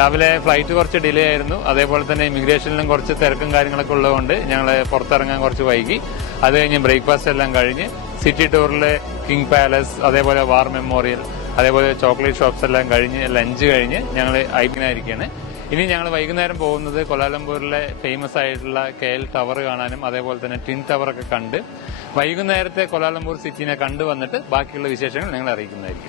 രാവിലെ ഫ്ലൈറ്റ് കുറച്ച് ഡിലേ ആയിരുന്നു. അതേപോലെ തന്നെ ഇമിഗ്രേഷനിലും കുറച്ച് തിരക്കും കാര്യങ്ങളൊക്കെ ഉള്ളതുകൊണ്ട് ഞങ്ങൾ പുറത്തിറങ്ങാൻ കുറച്ച് വൈകി. അത് കഴിഞ്ഞ് ബ്രേക്ക്ഫാസ്റ്റ് എല്ലാം കഴിഞ്ഞ് സിറ്റി ടൂറിലെ കിങ് പാലസ്, അതേപോലെ വാർ മെമ്മോറിയൽ, അതേപോലെ ചോക്ലേറ്റ് ഷോപ്സ് എല്ലാം കഴിഞ്ഞ് ലഞ്ച് കഴിഞ്ഞ് ഞങ്ങൾ ഐപ്പിനായിരിക്കുകയാണ്. ഇനി ഞങ്ങൾ വൈകുന്നേരം പോകുന്നത് കൊലാലംപൂരിലെ ഫേമസ് ആയിട്ടുള്ള KL ടവർ കാണാനും അതേപോലെ തന്നെ ട്വിൻ ടവർ ഒക്കെ കണ്ട് വൈകുന്നേരത്തെ കൊലാലംപൂർ സിറ്റിനെ കണ്ടു വന്നിട്ട് ബാക്കിയുള്ള വിശേഷങ്ങൾ ഞങ്ങൾ അറിയിക്കുന്നതായിരിക്കും.